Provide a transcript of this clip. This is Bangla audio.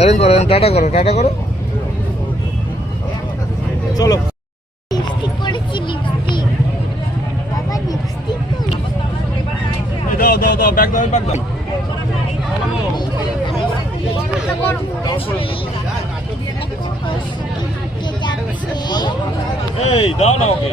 এরকম করো, টাটা করো, টাটা করো। চলো। লিপস্টিক করেছি, লিপস্টিক। বাবা লিপস্টিক তো। দাও দাও দাও, ব্যাগ দাও, ব্যাগ দাও। এই দাও না ওকে।